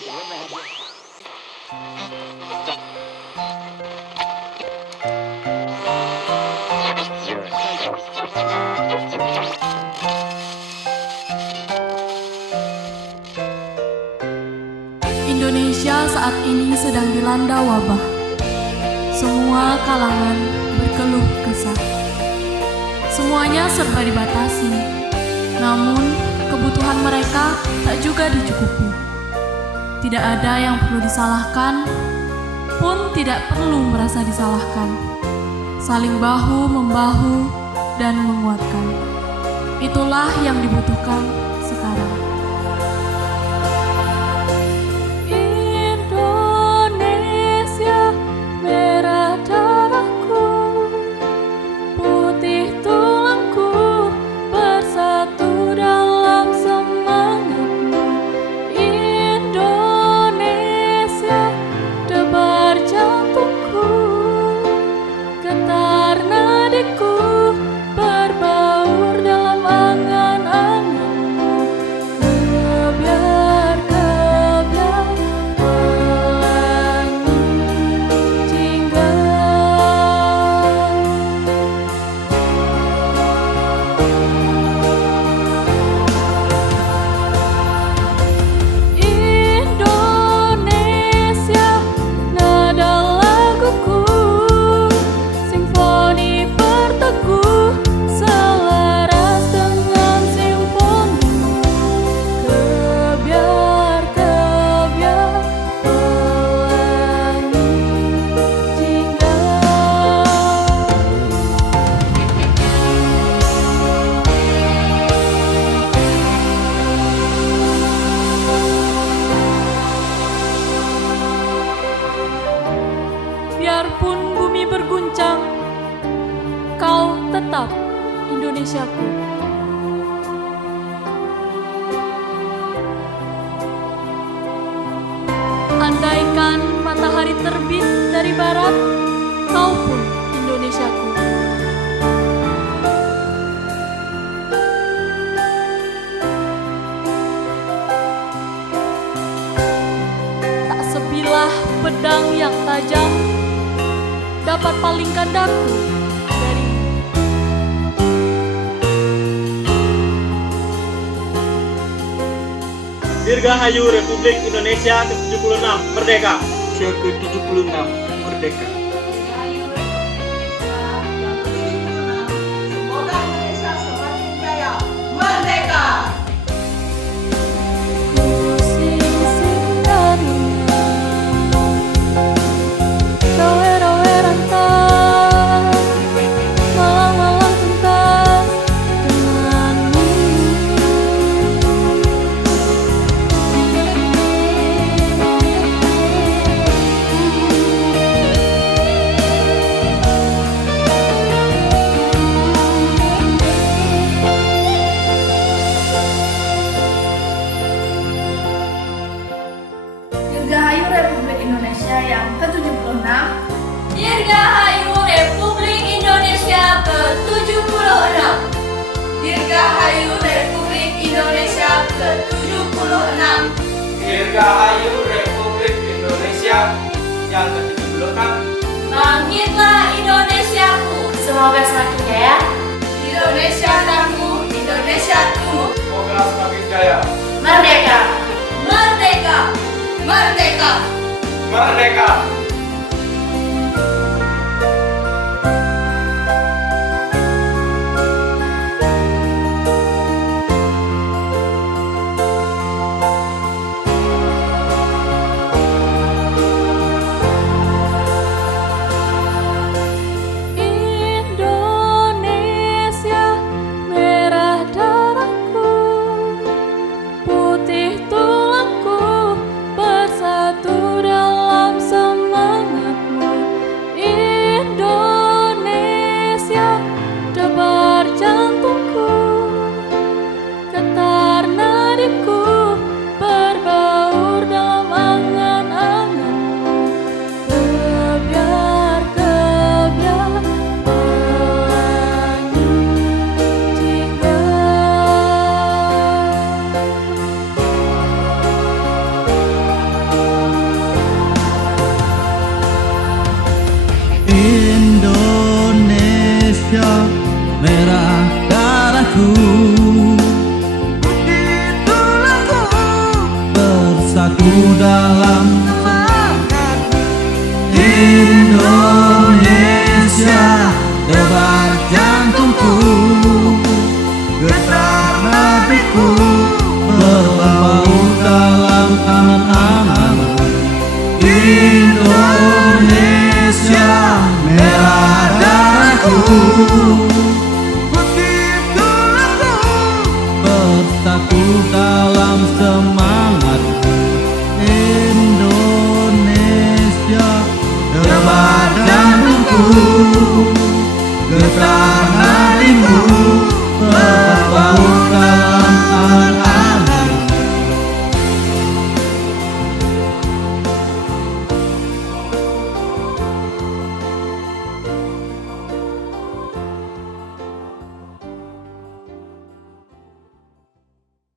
Indonesia saat ini sedang dilanda wabah. Semua kalangan berkeluh kesah. Semuanya serba dibatasi. Namun, kebutuhan mereka tak juga dicukupi. Tidak ada yang perlu disalahkan, pun tidak perlu merasa disalahkan. Saling bahu-membahu dan menguatkan. Itulah yang dibutuhkan sekarang. Biarpun bumi berguncang, kau tetap Indonesiaku. Andaikan matahari terbit dari barat, kau pun Indonesiaku. Tak sebilah pedang yang tajam dapat palingkan daku darimu. Dirgahayu Republik Indonesia ke-76 Merdeka. Ke-76 Merdeka. Semoga Indonesia semakin jaya. Merdeka! Dirgahayu Republik Indonesia yang ke-76. Dirgahayu Republik Indonesia ke-76. Dirgahayu Republik Indonesia ke-76. Dirgahayu Republik Indonesia yang ke-76. Bangkitlah Indonesiaku. Semoga semakin jaya. Indonesia Rangku, Indonesiaku. Semoga semakin jaya. Merdeka! Merdeka! Merdeka! Merdeka! Indonesia merah darahku, putih tulang. bersatu dalam Indonesia,